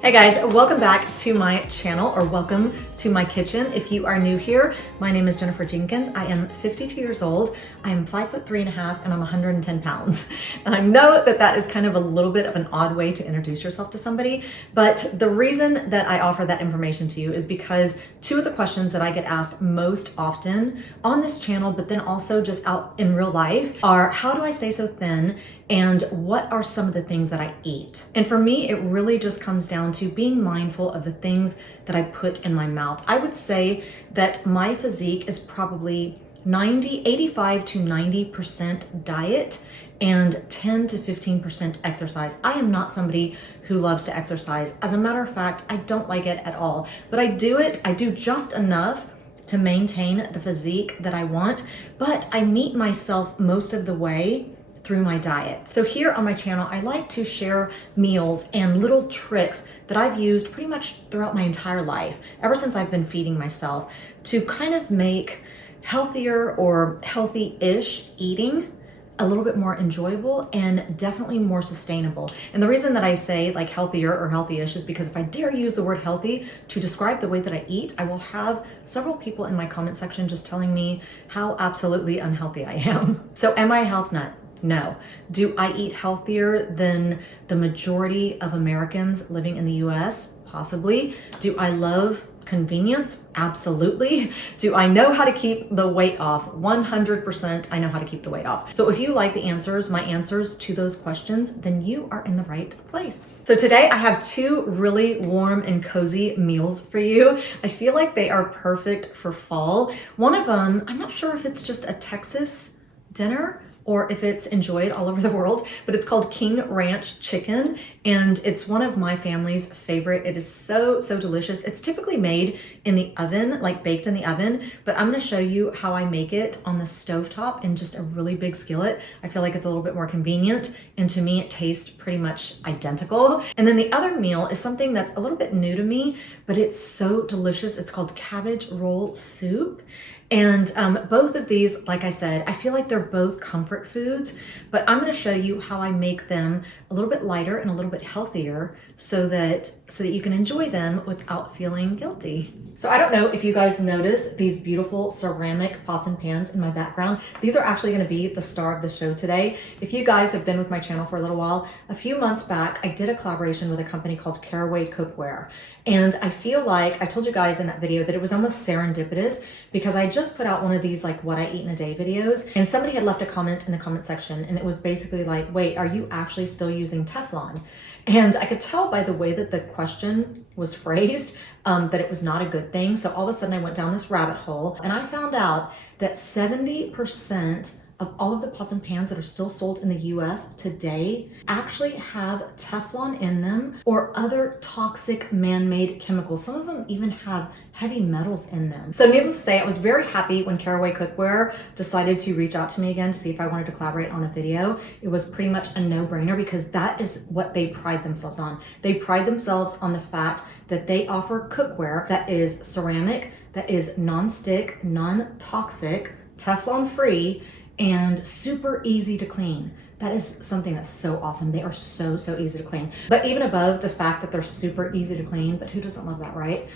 Hey guys, welcome back to my channel, or welcome to my kitchen. If you are new here, my name is Jenifer Jenkins. I am 52 years old. I am 5'3.5" and I'm 110 pounds. And I know that that is kind of a little bit of an odd way to introduce yourself to somebody, but the reason that I offer that information to you is because two of the questions that I get asked most often on this channel, but then also just out in real life, are how do I stay so thin? And what are some of the things that I eat? And for me, it really just comes down to being mindful of the things that I put in my mouth. I would say that my physique is probably 85 to 90% diet and 10 to 15% exercise. I am not somebody who loves to exercise. As a matter of fact, I don't like it at all, but I do just enough to maintain the physique that I want, but I meet myself most of the way through my diet. So here on my channel, I like to share meals and little tricks that I've used pretty much throughout my entire life, ever since I've been feeding myself, to kind of make healthier or healthy-ish eating a little bit more enjoyable and definitely more sustainable. And the reason that I say like healthier or healthy-ish is because if I dare use the word healthy to describe the way that I eat, I will have several people in my comment section just telling me how absolutely unhealthy I am. So am I a health nut? No. Do I eat healthier than the majority of Americans living in the US? Possibly. Do I love convenience? Absolutely. Do I know how to keep the weight off? 100% I know how to keep the weight off. So if you like the answers, my answers to those questions, then you are in the right place. So today I have two really warm and cozy meals for you. I feel like they are perfect for fall. One of them, I'm not sure if it's just a Texas dinner or if it's enjoyed all over the world, but it's called King Ranch Chicken, and it's one of my family's favorite. It is so delicious. It's typically made in the oven, like baked in the oven, but I'm gonna show you how I make it on the stovetop in just a really big skillet. I feel like it's a little bit more convenient, and to me it tastes pretty much identical. And then the other meal is something that's a little bit new to me, but it's so delicious. It's called cabbage roll soup. And both of these, like I said, I feel like they're both comfort foods, but I'm going to show you how I make them a little bit lighter and a little bit healthier so that you can enjoy them without feeling guilty. So I don't know if you guys notice these beautiful ceramic pots and pans in my background. These are actually going to be the star of the show today. If you guys have been with my channel for a little while, a few months back, I did a collaboration with a company called Caraway Cookware. And I feel like I told you guys in that video that it was almost serendipitous because I just put out one of these like what I eat in a day videos, and somebody had left a comment in the comment section, and it was basically like, wait, are you actually still using Teflon? And I could tell by the way that the question was phrased that it was not a good thing. So all of a sudden I went down this rabbit hole and I found out that 70% of all of the pots and pans that are still sold in the US today actually have Teflon in them or other toxic man-made chemicals. Some of them even have heavy metals in them. So needless to say, I was very happy when Caraway Cookware decided to reach out to me again to see if I wanted to collaborate on a video. It was pretty much a no-brainer because that is what they pride themselves on. They pride themselves on the fact that they offer cookware that is ceramic, that is non-stick, non-toxic, Teflon-free, and super easy to clean. That is something that's so awesome. They are so easy to clean. But even above the fact that they're super easy to clean, but who doesn't love that, right?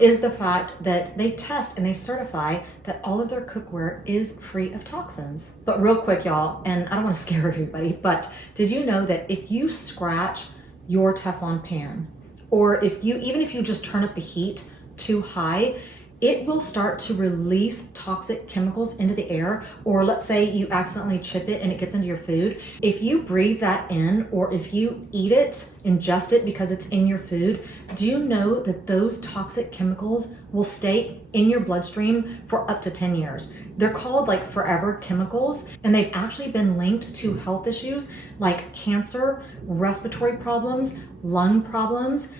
Is the fact that they test and they certify that all of their cookware is free of toxins. But real quick, y'all, and I don't want to scare everybody, but did you know that if you scratch your Teflon pan, or even if you just turn up the heat too high, it will start to release toxic chemicals into the air, or let's say you accidentally chip it and it gets into your food. If you breathe that in, or if you eat it, ingest it because it's in your food, do you know that those toxic chemicals will stay in your bloodstream for up to 10 years? They're called like forever chemicals, and they've actually been linked to health issues like cancer, respiratory problems, lung problems.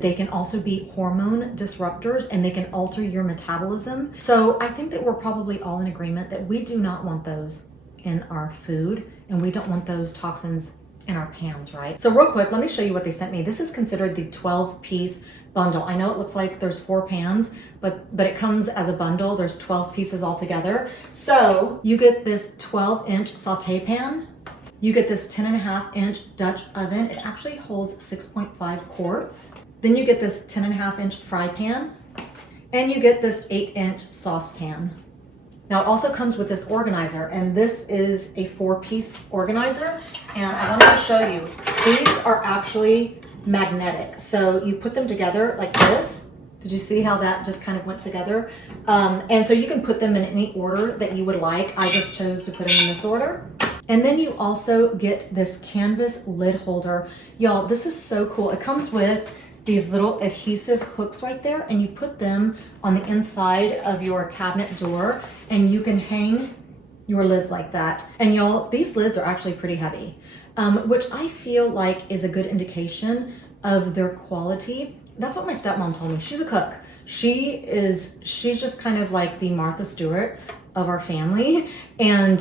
They can also be hormone disruptors, and they can alter your metabolism. So I think that we're probably all in agreement that we do not want those in our food, and we don't want those toxins in our pans, right? So real quick, let me show you what they sent me. This is considered the 12-piece bundle. I know it looks like there's 4 pans, but it comes as a bundle. There's 12 pieces altogether. So you get this 12-inch saute pan. You get this 10.5-inch Dutch oven. It actually holds 6.5 quarts. Then you get this 10.5-inch fry pan, and you get this 8-inch saucepan. Now it also comes with this organizer, and this is a 4-piece organizer. And I wanted to show you, these are actually magnetic. So you put them together like this. Did you see how that just kind of went together? And so you can put them in any order that you would like. I just chose to put them in this order. And then you also get this canvas lid holder. Y'all, this is so cool. It comes with these little adhesive hooks right there, and you put them on the inside of your cabinet door, and you can hang your lids like that. And y'all, these lids are actually pretty heavy, which I feel like is a good indication of their quality. That's what my stepmom told me. She's a cook. She's just kind of like the Martha Stewart of our family. And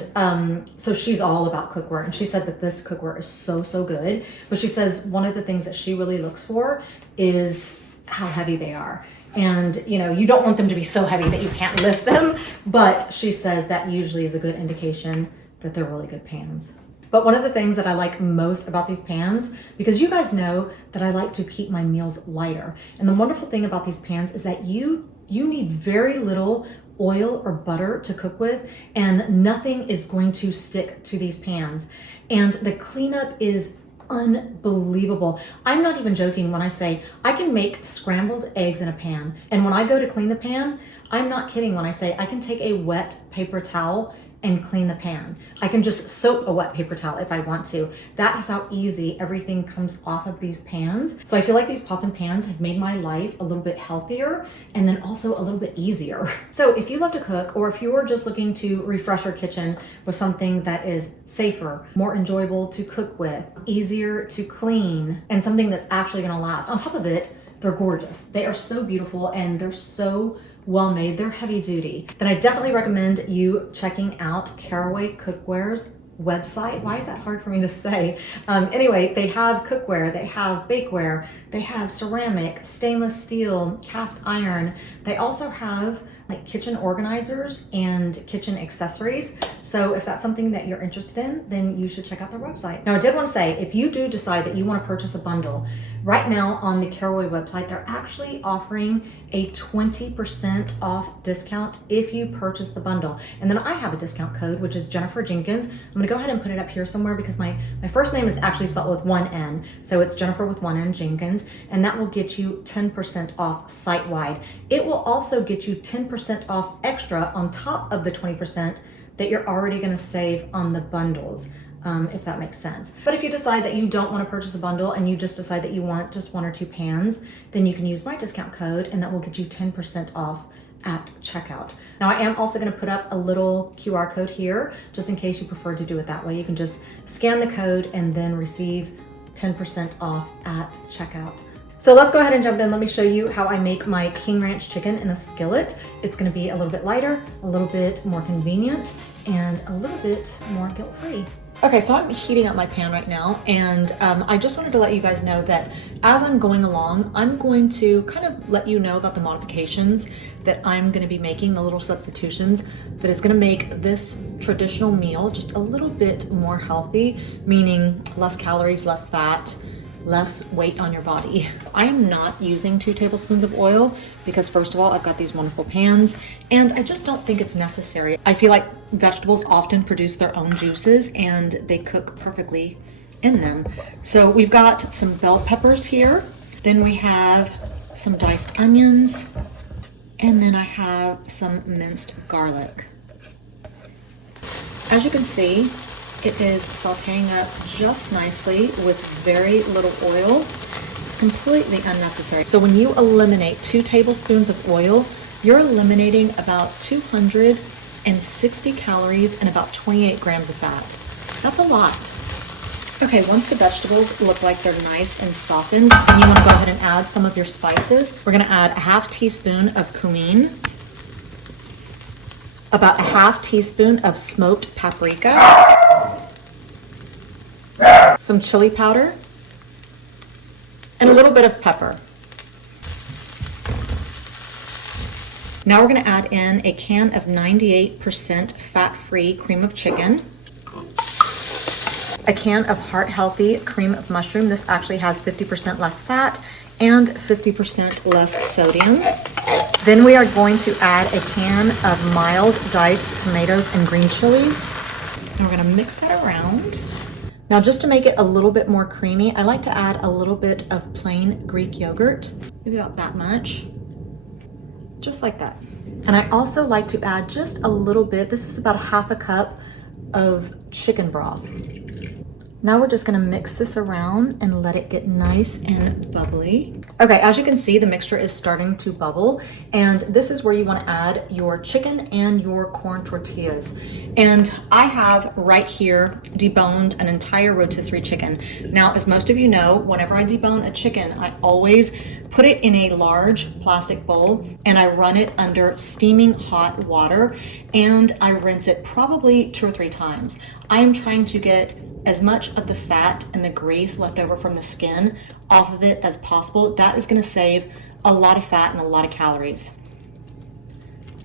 so she's all about cookware. And she said that this cookware is so, so good. But she says one of the things that she really looks for is how heavy they are. And you know, you don't want them to be so heavy that you can't lift them. But she says that usually is a good indication that they're really good pans. But one of the things that I like most about these pans, because you guys know that I like to keep my meals lighter. And the wonderful thing about these pans is that you need very little oil or butter to cook with, and nothing is going to stick to these pans. And the cleanup is unbelievable. I'm not even joking when I say I can make scrambled eggs in a pan. And when I go to clean the pan, I'm not kidding when I say I can take a wet paper towel and clean the pan. I can just soak a wet paper towel if I want to. That is how easy everything comes off of these pans. So I feel like these pots and pans have made my life a little bit healthier and then also a little bit easier. So if you love to cook, or if you are just looking to refresh your kitchen with something that is safer, more enjoyable to cook with, easier to clean, and something that's actually gonna last, on top of it, they're gorgeous. They are so beautiful and they're so well made. They're heavy duty. Then I definitely recommend you checking out Caraway Cookware's website. Why is that hard for me to say? Anyway, they have cookware, they have bakeware, they have ceramic, stainless steel, cast iron. They also have like kitchen organizers and kitchen accessories. So if that's something that you're interested in, then you should check out their website. Now I did want to say, if you do decide that you want to purchase a bundle, right now on the Caraway website, they're actually offering a 20% off discount if you purchase the bundle. And then I have a discount code, which is Jenifer Jenkins. I'm gonna go ahead and put it up here somewhere because my first name is actually spelled with one N. So it's Jenifer with one N, Jenkins, and that will get you 10% off site-wide. It will also get you 10% off extra on top of the 20% that you're already gonna save on the bundles. If that makes sense. But if you decide that you don't want to purchase a bundle and you just decide that you want just 1 or 2 pans, then you can use my discount code and that will get you 10% off at checkout. Now I am also going to put up a little QR code here just in case you prefer to do it that way. You can just scan the code and then receive 10% off at checkout. So let's go ahead and jump in. Let me show you how I make my King Ranch chicken in a skillet. It's going to be a little bit lighter, a little bit more convenient, and a little bit more guilt-free. Okay, so I'm heating up my pan right now, and I just wanted to let you guys know that as I'm going along, I'm going to kind of let you know about the modifications that I'm going to be making, the little substitutions that is going to make this traditional meal just a little bit more healthy, meaning less calories, less fat, less weight on your body. I am not using 2 tablespoons of oil because first of all, I've got these wonderful pans and I just don't think it's necessary. I feel like vegetables often produce their own juices and they cook perfectly in them. So we've got some bell peppers here. Then we have some diced onions. And then I have some minced garlic. As you can see, it is sauteing up just nicely with very little oil. It's completely unnecessary. So when you eliminate 2 tablespoons of oil, you're eliminating about 260 calories and about 28 grams of fat. That's a lot. Okay, once the vegetables look like they're nice and softened, and you want to go ahead and add some of your spices. We're going to add a ½ teaspoon of cumin, about a ½ teaspoon of smoked paprika, some chili powder, and a little bit of pepper. Now we're going to add in a can of 98% fat-free cream of chicken. a can of heart healthy cream of mushroom. This actually has 50% less fat and 50% less sodium. Then we are going to add a can of mild diced tomatoes and green chilies. And we're gonna mix that around. Now, just to make it a little bit more creamy, I like to add a little bit of plain Greek yogurt, maybe about that much, just like that. And I also like to add just a little bit, this is about a half a cup of chicken broth. Now we're just gonna mix this around and let it get nice and bubbly. Okay, as you can see, the mixture is starting to bubble, and this is where you wanna add your chicken and your corn tortillas. And I have right here deboned an entire rotisserie chicken. Now, as most of you know, whenever I debone a chicken, I always put it in a large plastic bowl and I run it under steaming hot water, and I rinse it probably 2 or 3 times. I am trying to get as much of the fat and the grease left over from the skin off of it as possible. That is gonna save a lot of fat and a lot of calories.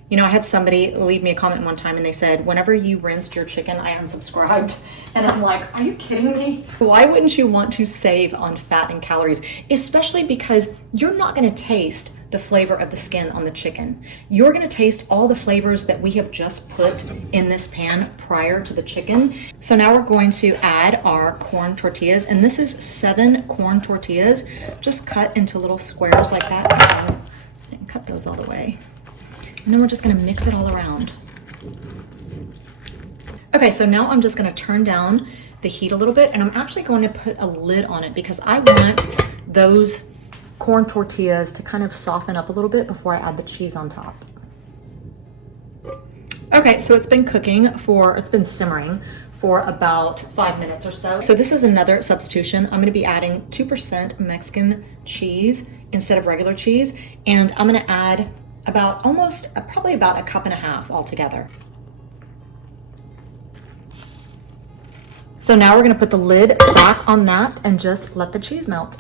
You know, I had somebody leave me a comment one time and they said, whenever you rinsed your chicken, I unsubscribed. And I'm like, are you kidding me? Why wouldn't you want to save on fat and calories? Especially because you're not gonna taste the flavor of the skin on the chicken. You're gonna taste all the flavors that we have just put in this pan prior to the chicken. So now we're going to add our corn tortillas, and this is 7 corn tortillas, just cut into little squares like that. I didn't cut those all the way. And then we're just gonna mix it all around. Okay, so now I'm just gonna turn down the heat a little bit, and I'm actually going to put a lid on it because I want those corn tortillas to kind of soften up a little bit before I add the cheese on top. Okay, so it's been simmering for about 5 minutes or so. So this is another substitution. I'm gonna be adding 2% Mexican cheese instead of regular cheese, and I'm gonna add probably about 1.5 cups altogether. So now we're gonna put the lid back on that and just let the cheese melt.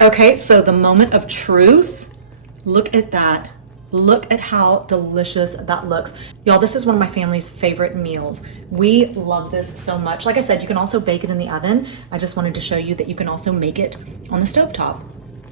Okay, so the moment of truth, look at that. Look at how delicious that looks. Y'all, this is one of my family's favorite meals. We love this so much. Like I said, you can also bake it in the oven. I just wanted to show you that you can also make it on the stovetop.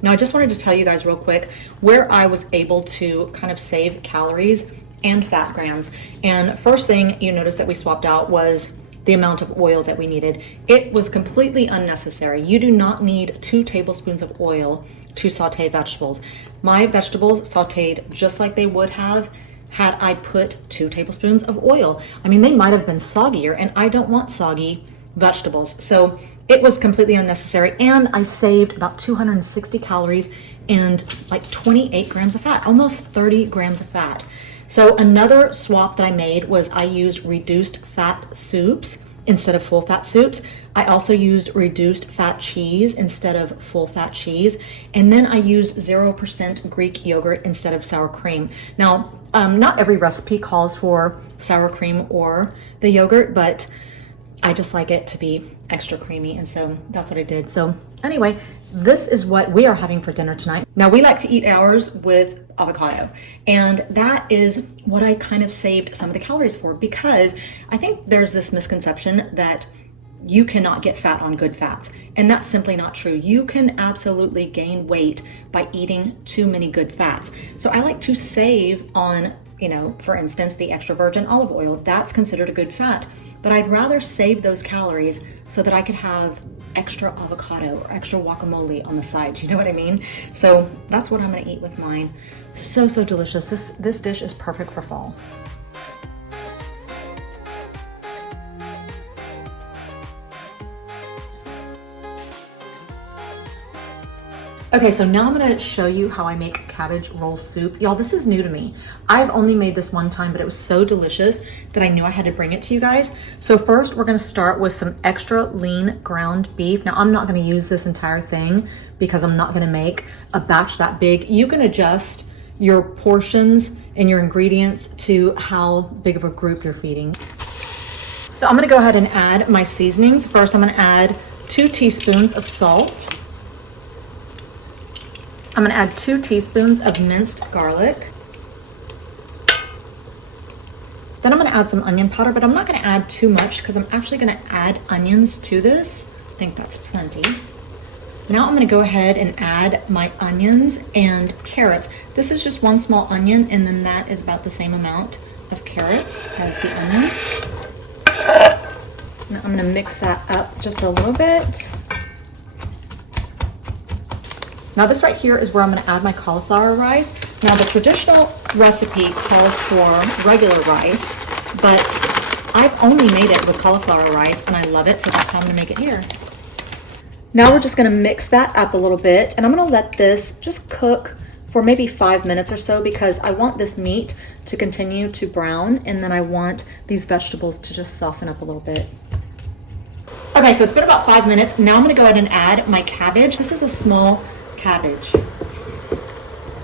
Now, I just wanted to tell you guys real quick where I was able to kind of save calories and fat grams. And first thing you notice that we swapped out was the amount of oil that we needed. It was completely unnecessary. You do not need 2 tablespoons of oil to saute vegetables. My vegetables sauteed just like they would have had I put 2 tablespoons of oil. I mean, they might have been soggier, and I don't want soggy vegetables. So it was completely unnecessary, and I saved about 260 calories and like 28 grams of fat, almost 30 grams of fat. So another swap that I made was I used reduced fat soups instead of full fat soups. I also used reduced fat cheese instead of full fat cheese. And then I used 0% Greek yogurt instead of sour cream. Now, not every recipe calls for sour cream or the yogurt, but I just like it to be extra creamy, and so that's what I did. So anyway, this is what we are having for dinner tonight. Now, we like to eat ours with avocado, and that is what I kind of saved some of the calories for, because I think there's this misconception that you cannot get fat on good fats, and that's simply not true. You can absolutely gain weight by eating too many good fats. So I like to save on, for instance, the extra virgin olive oil. That's considered a good fat. But I'd rather save those calories so that I could have extra avocado or extra guacamole on the side. You know what I mean? So that's what I'm gonna eat with mine. So delicious. This dish is perfect for fall. Okay, so now I'm gonna show you how I make cabbage roll soup. Y'all, this is new to me. I've only made this one time, but it was so delicious that I knew I had to bring it to you guys. So first, we're gonna start with some extra lean ground beef. Now, I'm not gonna use this entire thing because I'm not gonna make a batch that big. You can adjust your portions and your ingredients to how big of a group you're feeding. So I'm gonna go ahead and add my seasonings. First, I'm gonna add 2 teaspoons of salt. I'm gonna add 2 teaspoons of minced garlic. Then I'm gonna add some onion powder, but I'm not gonna add too much because I'm actually gonna add onions to this. I think that's plenty. Now I'm gonna go ahead and add my onions and carrots. This is just one small onion, and then that is about the same amount of carrots as the onion. Now I'm gonna mix that up just a little bit. Now this right here is where I'm gonna add my cauliflower rice. Now the traditional recipe calls for regular rice, but I've only made it with cauliflower rice and I love it, so that's how I'm gonna make it here. Now we're just gonna mix that up a little bit, and I'm gonna let this just cook for maybe 5 minutes or so because I want this meat to continue to brown, and then I want these vegetables to just soften up a little bit. Okay, so it's been about 5 minutes. Now I'm gonna go ahead and add my cabbage. This is a small cabbage.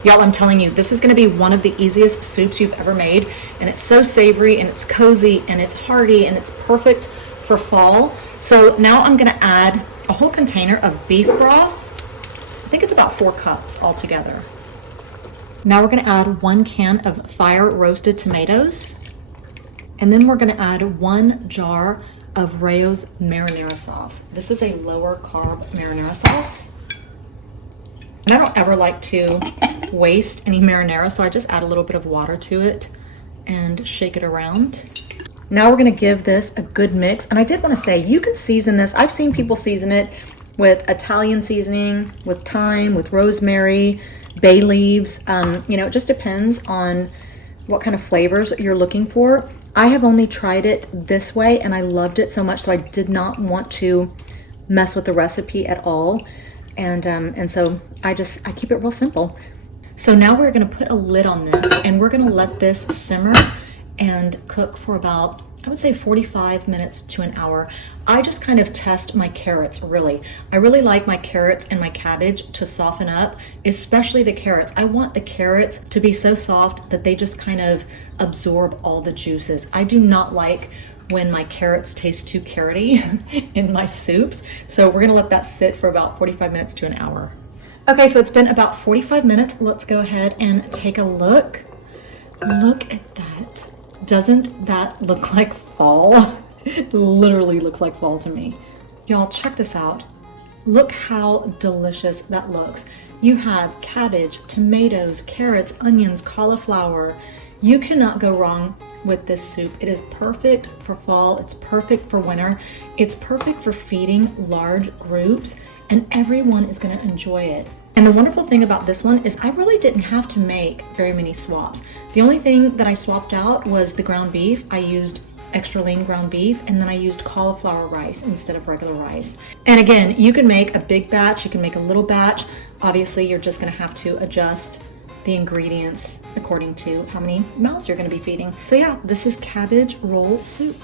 Y'all, I'm telling you, this is gonna be one of the easiest soups you've ever made, and it's so savory, and it's cozy, and it's hearty, and it's perfect for fall. So now I'm gonna add a whole container of beef broth. I think it's about 4 cups altogether. Now we're gonna add 1 can of fire roasted tomatoes, and then we're gonna add 1 jar of Rayo's marinara sauce. This is a lower carb marinara sauce. And I don't ever like to waste any marinara, so I just add a little bit of water to it and shake it around. Now we're gonna give this a good mix. And I did wanna say, you can season this. I've seen people season it with Italian seasoning, with thyme, with rosemary, bay leaves. You know, it just depends on what kind of flavors you're looking for. I have only tried it this way and I loved it so much, so I did not want to mess with the recipe at all. And so I keep it real simple. So now we're gonna put a lid on this and we're gonna let this simmer and cook for about, I would say 45 minutes to an hour. I just kind of test my carrots, really. I really like my carrots and my cabbage to soften up, especially the carrots. I want the carrots to be so soft that they just kind of absorb all the juices. I do not like when my carrots taste too carroty in my soups. So we're gonna let that sit for about 45 minutes to an hour. Okay, so it's been about 45 minutes. Let's go ahead and take a look. Look at that. Doesn't that look like fall? It literally looks like fall to me. Y'all, check this out. Look how delicious that looks. You have cabbage, tomatoes, carrots, onions, cauliflower. You cannot go wrong with this soup. It is perfect for fall. It's perfect for winter. It's perfect for feeding large groups, and everyone is going to enjoy it. And the wonderful thing about this one is I really didn't have to make very many swaps. The only thing that I swapped out was the ground beef. I used extra lean ground beef, and then I used cauliflower rice instead of regular rice. And again, you can make a big batch, you can make a little batch. Obviously, you're just gonna have to adjust the ingredients according to how many mouths you're gonna be feeding. So yeah, this is cabbage roll soup.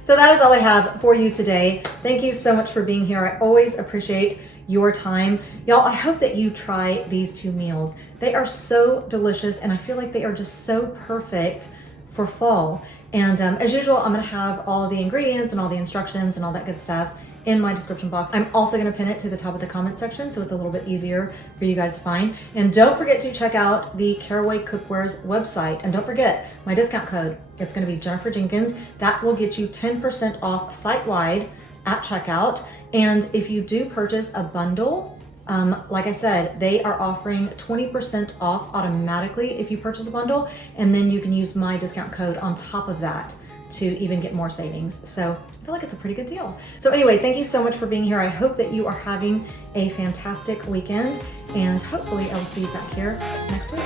So that is all I have for you today. Thank you so much for being here. I always appreciate your time. Y'all, I hope that you try these 2 meals. They are so delicious, and I feel like they are just so perfect for fall. And as usual, I'm gonna have all the ingredients and all the instructions and all that good stuff in my description box. I'm also gonna pin it to the top of the comment section so it's a little bit easier for you guys to find. And don't forget to check out the Caraway Cookware's website. And don't forget my discount code. It's gonna be Jenifer Jenkins. That will get you 10% off site-wide at checkout. And if you do purchase a bundle, like I said, they are offering 20% off automatically if you purchase a bundle, and then you can use my discount code on top of that to even get more savings. So I feel like it's a pretty good deal. So anyway, thank you so much for being here. I hope that you are having a fantastic weekend, and hopefully I will see you back here next week.